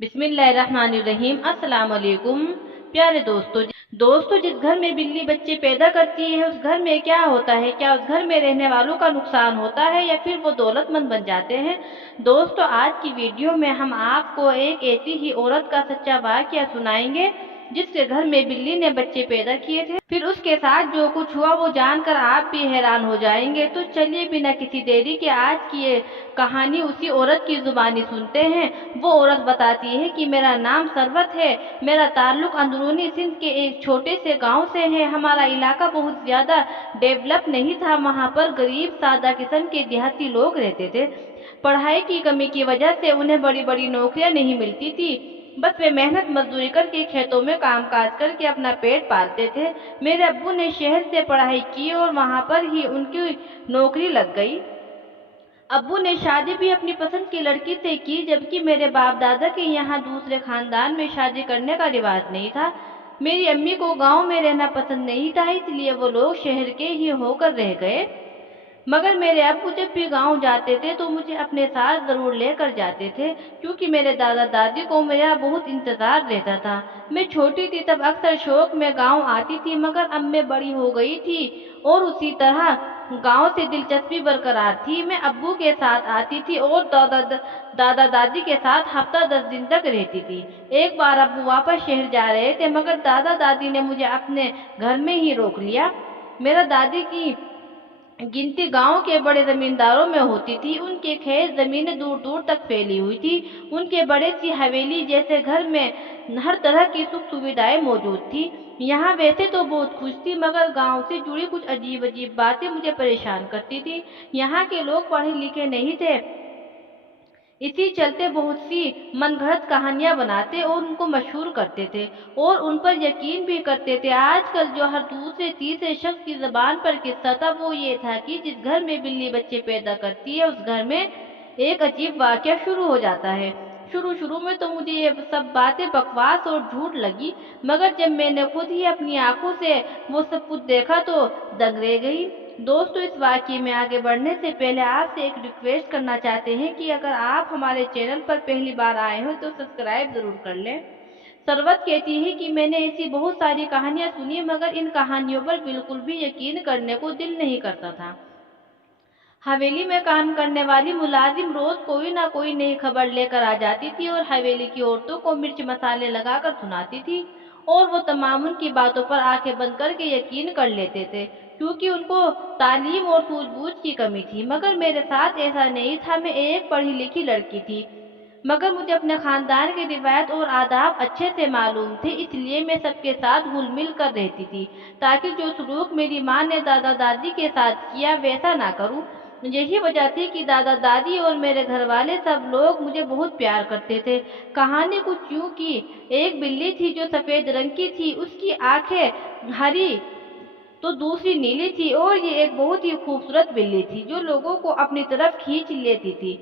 बिस्मिल्लाहिर्रहमानिर्रहीम। अस्सलाम वालेकुम। प्यारे दोस्तों, जिस घर में बिल्ली बच्चे पैदा करती है उस घर में क्या होता है? क्या उस घर में रहने वालों का नुकसान होता है या फिर वो दौलतमंद बन जाते हैं? दोस्तों, आज की वीडियो में हम आपको एक ऐसी ही औरत का सच्चा वाकया सुनाएंगे जिसके घर में बिल्ली ने बच्चे पैदा किए थे। फिर उसके साथ जो कुछ हुआ वो जानकर आप भी हैरान हो जाएंगे। तो चलिए बिना किसी देरी के आज की ये कहानी उसी औरत की जुबानी सुनते हैं। वो औरत बताती है कि मेरा नाम सरवत है, मेरा ताल्लुक अंदरूनी सिंध के एक छोटे से गांव से है। हमारा इलाका बहुत ज्यादा डेवलप नहीं था, वहाँ पर गरीब सादा किस्म के देहाती लोग रहते थे। पढ़ाई की कमी की वजह से उन्हें बड़ी बड़ी नौकरियां नहीं मिलती थी, बस वे मेहनत मजदूरी करके खेतों में काम काज करके अपना पेट पालते थे। मेरे अब्बू ने शहर से पढ़ाई की और वहाँ पर ही उनकी नौकरी लग गई। अब्बू ने शादी भी अपनी पसंद की लड़की से की, जबकि मेरे बाप दादा के यहाँ दूसरे खानदान में शादी करने का रिवाज नहीं था। मेरी अम्मी को गांव में रहना पसंद नहीं था, इसलिए वो लोग शहर के ही होकर रह गए। मगर मेरे अब्बू जब भी गांव जाते थे तो मुझे अपने साथ जरूर लेकर जाते थे, क्योंकि मेरे दादा दादी को मेरा बहुत इंतजार रहता था। मैं छोटी थी तब अक्सर शौक में गांव आती थी, मगर अब मैं बड़ी हो गई थी और उसी तरह गांव से दिलचस्पी बरकरार थी। मैं अब्बू के साथ आती थी और दादा दादी के साथ हफ्ता 10 दिन तक रहती थी। एक बार अब्बू वापस शहर जा रहे थे, मगर दादा दादी ने मुझे अपने घर में ही रोक लिया। मेरा दादी की गिनती गांव के बड़े जमींदारों में होती थी। उनके खेत जमीनें दूर दूर तक फैली हुई थी। उनके बड़े सी हवेली जैसे घर में हर तरह की सुख सुविधाएं मौजूद थी। यहाँ वैसे तो बहुत खुश थी, मगर गांव से जुड़ी कुछ अजीब अजीब बातें मुझे परेशान करती थी। यहाँ के लोग पढ़े लिखे नहीं थे, इसी चलते बहुत सी मनगढ़ंत कहानियां बनाते और उनको मशहूर करते थे और उन पर यकीन भी करते थे। आजकल जो हर दूसरे तीसरे शख्स की जबान पर किस्सा था वो ये था कि जिस घर में बिल्ली बच्चे पैदा करती है उस घर में एक अजीब वाकया शुरू हो जाता है। शुरू शुरू में तो मुझे ये सब बातें बकवास और झूठ लगी, मगर जब मैंने खुद ही अपनी आंखों से वो सब कुछ देखा तो दंग रह गई। दोस्तों, इस वाकये में आगे बढ़ने से पहले आपसे एक रिक्वेस्ट करना चाहते हैं कि अगर आप हमारे चैनल पर पहली बार आए हो तो सब्सक्राइब जरूर कर लें। सरवत कहती है कि मैंने ऐसी बहुत सारी कहानियां सुनी, मगर इन कहानियों पर बिल्कुल भी यकीन करने को दिल नहीं करता था। हवेली में काम करने वाली मुलाजिम रोज कोई ना कोई नई खबर लेकर आ जाती थी और हवेली की औरतों को मिर्च मसाले लगाकर सुनाती थी, और वो तमाम उनकी बातों पर आंखें बंद करके यकीन कर लेते थे, क्योंकि उनको तालीम और सूझबूझ की कमी थी। मगर मेरे साथ ऐसा नहीं था। मैं एक पढ़ी लिखी लड़की थी, मगर मुझे अपने खानदान के रिवायत और आदाब अच्छे से मालूम थे, इसलिए मैं सबके साथ घुल मिल कर रहती थी, ताकि जो सलूक मेरी माँ ने दादा दादी के साथ किया वैसा ना करूं। यही वजह थी कि दादा दादी और मेरे घर वाले सब लोग मुझे बहुत प्यार करते थे। कहानी कुछ यूं कि एक बिल्ली थी जो सफेद रंग की थी, उसकी आंखें हरी तो दूसरी नीली थी, और ये एक बहुत ही खूबसूरत बिल्ली थी जो लोगों को अपनी तरफ खींच लेती थी।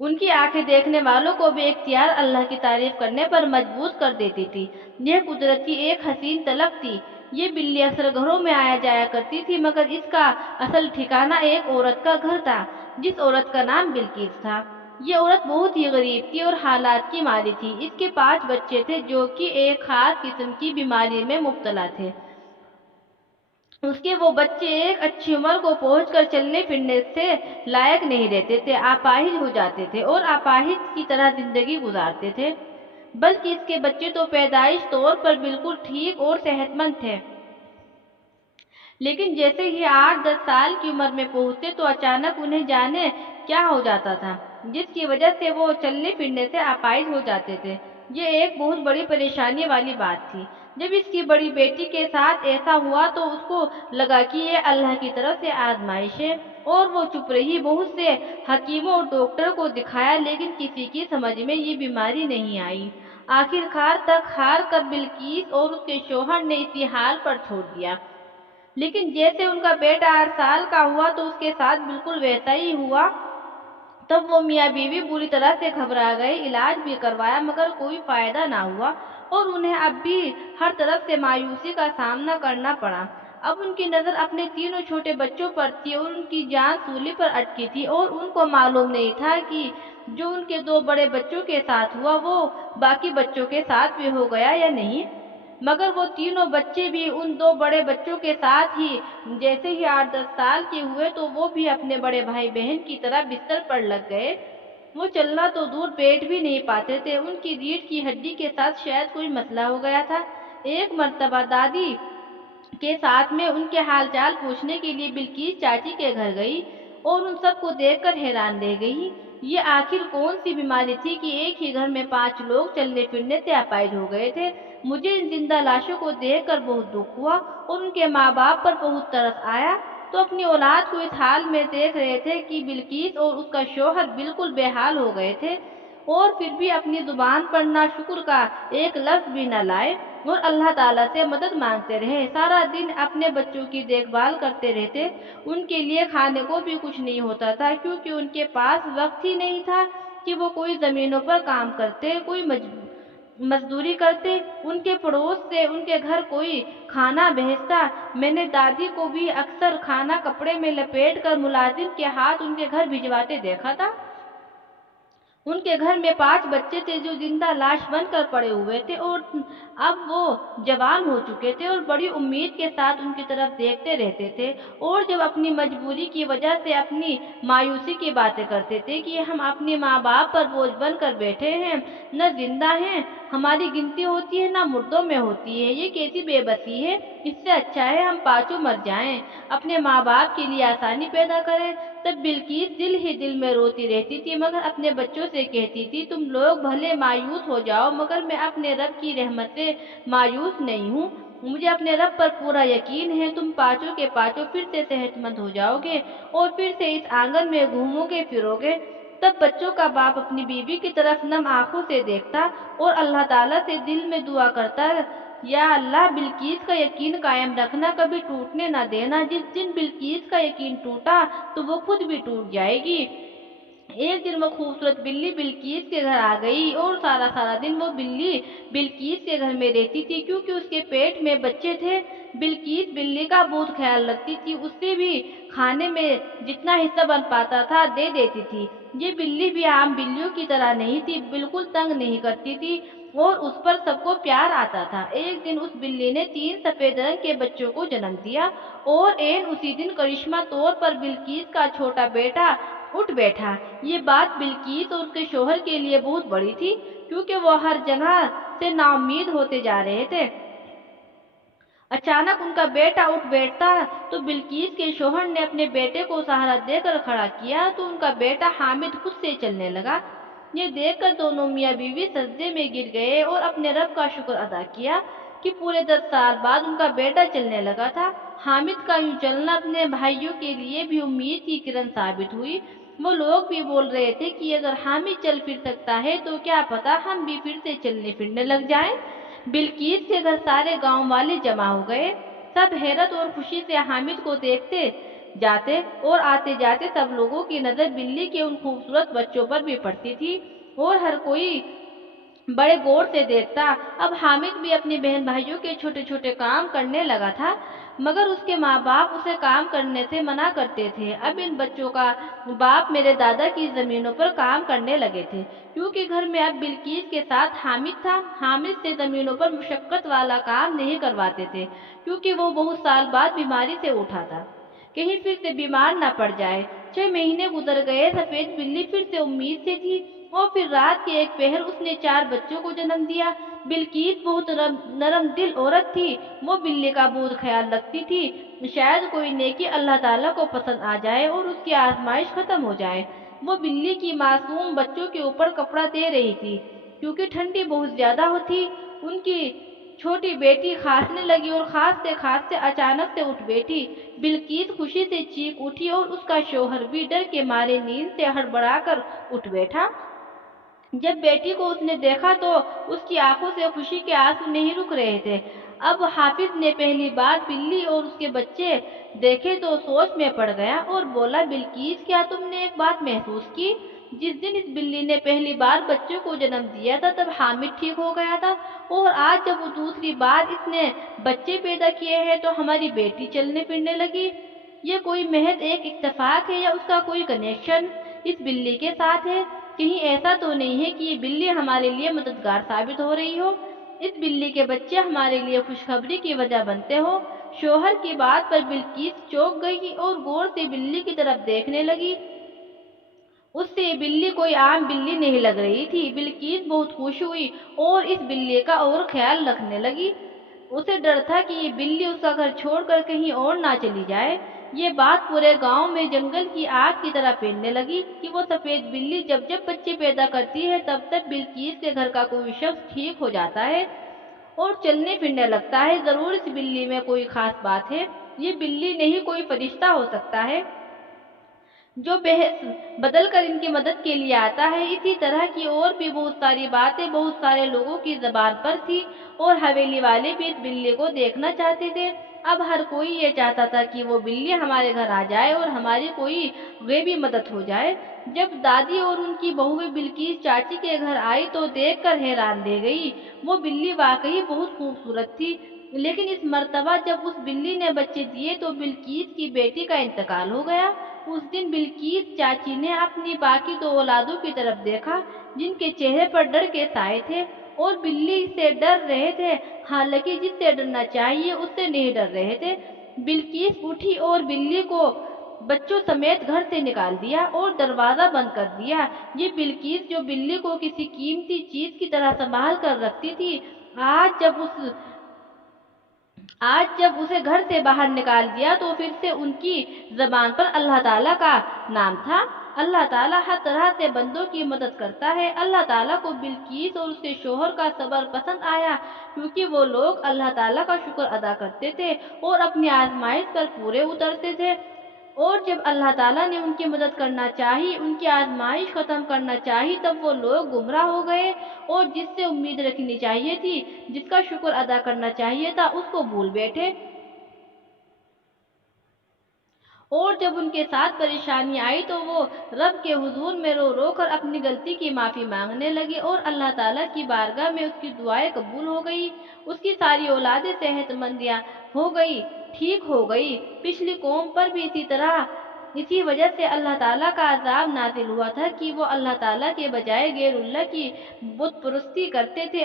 उनकी आंखें देखने वालों को बेख्तियार अल्लाह की तारीफ करने पर मजबूर कर देती थी। यह कुदरत की एक हसीन तलक थी। ये बिल्ली अक्सर घरों में आया जाया करती थी, मगर इसका असल ठिकाना एक औरत का घर था, जिस औरत का नाम बिल्किस था। ये औरत बहुत ही गरीब थी और हालात की मारी थी। इसके 5 बच्चे थे जो कि एक खास किस्म की बीमारी में मुब्तला थे। उसके वो बच्चे एक अच्छी उम्र को पहुंचकर चलने फिरने से लायक नहीं रहते थे, अपाहिज हो जाते थे और अपाहिज की तरह जिंदगी गुजारते थे। बल्कि इसके बच्चे तो पैदाइश तौर पर बिल्कुल ठीक और सेहतमंद थे, लेकिन जैसे ही 8-10 साल की उम्र में पहुंचते तो अचानक उन्हें जाने क्या हो जाता था, जिसकी वजह से वो चलने फिरने से अपाहिज हो जाते थे। ये एक बहुत बड़ी परेशानी वाली बात थी। जब इसकी बड़ी बेटी के साथ ऐसा हुआ तो उसको लगा कि ये अल्लाह की तरफ से आजमाइश है, और वो चुप रही। बहुत से हकीमों और डॉक्टर को दिखाया, लेकिन किसी की समझ में ये बीमारी नहीं आई। आखिरकार तक हार कर बिल्किस और उसके शौहर ने इसी हाल पर छोड़ दिया। लेकिन जैसे उनका बेटा 8 साल का हुआ तो उसके साथ बिल्कुल वैसा ही हुआ। तब वो मियाँ बीवी बुरी तरह से घबरा गए। इलाज भी करवाया, मगर कोई फायदा ना हुआ और उन्हें अब भी हर तरफ से मायूसी का सामना करना पड़ा। अब उनकी नजर अपने तीनों छोटे बच्चों पर थी और उनकी जान सूली पर अटकी थी और उनको मालूम नहीं था कि जो उनके दो बड़े बच्चों के साथ हुआ वो बाकी बच्चों के साथ भी हो गया या नहीं। मगर वो तीनों बच्चे भी उन दो बड़े बच्चों के साथ ही जैसे ही 8-10 साल के हुए तो वो भी अपने बड़े भाई बहन की तरह बिस्तर पर लग गए। वो चलना तो दूर बैठ भी नहीं पाते थे, उनकी रीढ़ की हड्डी के साथ शायद कोई मसला हो गया था। एक मर्तबा दादी के साथ में उनके हालचाल पूछने के लिए बिल्किस चाची के घर गई और उन सबको देखकर हैरान रह गई। ये आखिर कौन सी बीमारी थी कि एक ही घर में 5 लोग चलने फिरने से अपाहिज हो गए थे। मुझे इन जिंदा लाशों को देखकर बहुत दुख हुआ और उनके माँ बाप पर बहुत तरस आया। तो अपनी औलाद को इस हाल में देख रहे थे कि बिल्किस और उसका शौहर बिल्कुल बेहाल हो गए थे और फिर भी अपनी जुबान पर ना शुक्र का एक लफ्ज भी न लाए और अल्लाह ताला से मदद मांगते रहे। सारा दिन अपने बच्चों की देखभाल करते रहते। उनके लिए खाने को भी कुछ नहीं होता था क्योंकि उनके पास वक्त ही नहीं था कि वो कोई जमीनों पर काम करते, कोई मजदूरी करते। उनके पड़ोस से उनके घर कोई खाना भेजता। मैंने दादी को भी अक्सर खाना कपड़े में लपेट कर मुलाजिम के हाथ उनके घर भिजवाते देखा था। उनके घर में 5 बच्चे थे जो जिंदा लाश बनकर पड़े हुए थे और अब वो जवान हो चुके थे और बड़ी उम्मीद के साथ उनकी तरफ देखते रहते थे और जब अपनी मजबूरी की वजह से अपनी मायूसी की बातें करते थे कि हम अपने माँ बाप पर बोझ बनकर बैठे हैं, न जिंदा हैं, हमारी गिनती होती है ना मुर्दों में होती है, ये कैसी बेबसी है। इससे अच्छा है हम पांचों मर जाएं, अपने माँ बाप के लिए आसानी पैदा करें। तब बिल्किस दिल ही दिल में रोती रहती थी मगर अपने बच्चों से कहती थी तुम लोग भले मायूस हो जाओ मगर मैं अपने रब की रहमत से मायूस नहीं हूँ। मुझे अपने रब पर पूरा यकीन है तुम पांचों के पांचों फिर से सेहतमंद हो जाओगे और फिर से इस आंगन में घूमोगे फिरोगे। तब बच्चों का बाप अपनी बीवी की तरफ नम आंखों से देखता और अल्लाह ताला से दिल में दुआ करता, या अल्लाह बिल्किस का यकीन कायम रखना, कभी टूटने ना देना। जिस दिन बिल्किस का यकीन टूटा तो वो खुद भी टूट जाएगी। एक दिन वो खूबसूरत बिल्ली बिल्किस के घर आ गई और सारा सारा दिन वो बिल्ली बिल्किस के घर में रहती थी क्योंकि उसके पेट में बच्चे थे। बिल्किस बिल्ली का बहुत ख्याल रखती थी, उससे भी खाने में जितना हिस्सा बन पाता था दे देती थी। ये बिल्ली भी आम बिल्लियों की तरह नहीं थी, बिल्कुल तंग नहीं करती थी और उस पर सबको प्यार आता था। एक दिन उस बिल्ली ने 3 सफेद रंग के बच्चों को जन्म दिया और एन उसी दिन करिश्मा तौर पर बिल्किस का छोटा बेटा उठ बैठा। ये बात बिल्किस और उसके शौहर के लिए बहुत बड़ी थी क्योंकि वो हर जगह से नाउम्मीद होते जा रहे थे। अचानक उनका बेटा उठ बैठता तो बिल्किस के शौहर ने अपने बेटे को सहारा देकर खड़ा किया तो उनका बेटा हामिद खुद से चलने लगा। ये देखकर दोनों मियाँ बीवी सजदे में गिर गए और अपने रब का शुक्र अदा किया कि पूरे 10 साल बाद उनका बेटा चलने लगा था। हामिद का यूं चलना अपने भाइयों के लिए भी उम्मीद की किरण साबित हुई। वो लोग भी बोल रहे थे कि अगर हामिद चल फिर सकता है तो क्या पता हम भी फिर से चलने फिरने लग जाएं। बिल्किस के घर सारे गांव वाले जमा हो गए। सब हैरत और खुशी से हामिद को देखते जाते और आते जाते सब लोगों की नजर बिल्ली के उन खूबसूरत बच्चों पर भी पड़ती थी और हर कोई बड़े गौर से देखता। अब हामिद भी अपने बहन भाइयों के छोटे छोटे काम करने लगा था मगर उसके माँ बाप उसे काम करने से मना करते थे। अब इन बच्चों का बाप मेरे दादा की जमीनों पर काम करने लगे थे क्योंकि घर में अब बिल्किस के साथ हामिद था। हामिद से जमीनों पर मुशक्कत वाला काम नहीं करवाते थे क्योंकि वो बहुत साल बाद बीमारी से उठा था, कहीं फिर से बीमार न पड़ जाए। 6 महीने गुजर गए। सफेद बिल्ली फिर से उम्मीद से थी और फिर रात के एक पहर उसने 4 बच्चों को जन्म दिया। बिल्किस बहुत नरम दिल औरत थी, वो बिल्ली का बहुत ख्याल रखती थी। शायद कोई नेकी अल्लाह ताला को पसंद आ जाए और उसकी आजमाइश खत्म हो जाए। वो बिल्ली की मासूम बच्चों के ऊपर कपड़ा दे रही थी क्योंकि ठंडी बहुत ज्यादा होती। उनकी छोटी बेटी खांसने लगी और खांसते खांसते अचानक से उठ बैठी। बिल्किस खुशी से चीख उठी और उसका शौहर भी डर के मारे नींद से हड़बड़ाकर उठ बैठा। जब बेटी को उसने देखा तो उसकी आंखों से खुशी के आंसू नहीं रुक रहे थे। अब हाफिज ने पहली बार बिल्ली और उसके बच्चे देखे तो सोच में पड़ गया और बोला, बिल्किस क्या तुमने एक बात महसूस की? जिस दिन इस बिल्ली ने पहली बार बच्चों को जन्म दिया था तब हामिद ठीक हो गया था, और आज जब वो दूसरी बार इसने बच्चे पैदा किए हैं तो हमारी बेटी चलने फिरने लगी। ये कोई महज एक इत्तेफाक है या उसका कोई कनेक्शन इस बिल्ली के साथ है? कहीं ऐसा तो नहीं है कि ये बिल्ली हमारे लिए मददगार साबित हो रही हो? इस बिल्ली के बच्चे हमारे लिए खुशखबरी की वजह बनते हो? शौहर की बात पर बिल्किस चौंक गई और गौर से बिल्ली की तरफ देखने लगी। उससे ये बिल्ली कोई आम बिल्ली नहीं लग रही थी। बिल्किस बहुत खुश हुई और इस बिल्ली का और ख्याल रखने लगी। उसे डर था कि ये बिल्ली उसका घर छोड़कर कहीं और ना चली जाए। ये बात पूरे गांव में जंगल की आग की तरह फैलने लगी कि वो सफेद बिल्ली जब जब बच्चे पैदा करती है तब तक बिल्किस के घर का कोई शख्स ठीक हो जाता है और चलने फिरने लगता है। जरूर इस बिल्ली में कोई खास बात है। ये बिल्ली नहीं कोई फरिश्ता हो सकता है जो बदल कर इनकी मदद के लिए आता है। इसी तरह की और भी बहुत सारी बातें बहुत सारे लोगों की ज़बान पर थी और हवेली वाले भी इस बिल्ली को देखना चाहते थे। अब हर कोई ये चाहता था कि वो बिल्ली हमारे घर आ जाए और हमारी कोई गैबी मदद हो जाए। जब दादी और उनकी बहुएं बिल्किस चाची के घर आई तो देखकर हैरान रह गई। वो बिल्ली वाकई बहुत खूबसूरत थी, लेकिन इस मर्तबा जब उस बिल्ली ने बच्चे दिए तो बिल्किस की बेटी का इंतकाल हो गया। उस दिन बिल्किस चाची ने अपनी बाकी दो औलादों की तरफ देखा जिनके चेहरे पर डर के साए थे और बिल्ली से डर रहे थे, हालांकि जिससे डरना चाहिए उससे नहीं डर रहे थे। बिल्किस उठी और बिल्ली को बच्चों समेत घर से निकाल दिया और दरवाजा बंद कर दिया। ये बिल्किस जो बिल्ली को किसी कीमती चीज की तरह संभाल कर रखती थी, आज जब उस आज जब उसे घर से बाहर निकाल दिया तो फिर से उनकी जबान पर अल्लाह ताला का नाम था। अल्लाह ताला हर तरह से बंदों की मदद करता है। अल्लाह ताला को बिल्किस और उसके शोहर का सब्र पसंद आया क्योंकि वो लोग अल्लाह ताला का शुक्र अदा करते थे और अपनी आजमाइश पर पूरे उतरते थे। और जब अल्लाह ताला ने उनकी मदद करना चाही, उनकी आजमाइश खत्म करना चाही, तब वो लोग गुमराह हो गए और जिससे उम्मीद रखनी चाहिए थी, जिसका शुक्र अदा करना चाहिए था, उसको भूल बैठे। और जब उनके साथ परेशानी आई तो वो रब के हुजूर में रो रो कर अपनी गलती की माफ़ी मांगने लगे और अल्लाह ताला की बारगाह में उसकी दुआएं कबूल हो गई। उसकी सारी औलादें सेहतमंदियाँ हो गई, ठीक हो गई। पिछली कौम पर भी इसी वजह से अल्लाह ताला का अजाब नाजिल हुआ था कि वो अल्लाह ताला के बजाय गैरुल्लाह की बुत परस्ती करते थे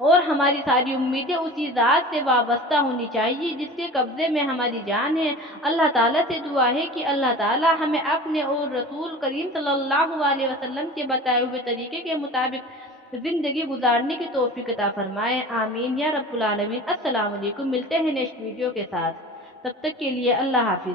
और हमारी सारी उम्मीदें उसी ज़ात से वाबस्ता होनी चाहिए जिसके कब्ज़े में हमारी जान है। अल्लाह ताला से दुआ है कि अल्लाह ताला हमें अपने और रसूल करीम सल्लल्लाहु अलैहि वसल्लम के बताए हुए तरीके के मुताबिक ज़िंदगी गुजारने की तौफीक अता फरमाए। आमीन या रब्बुल आलमीन। अस्सलाम वालेकुम। मिलते हैं नेक्स्ट वीडियो के साथ। तब तक के लिए अल्लाह हाफिज़।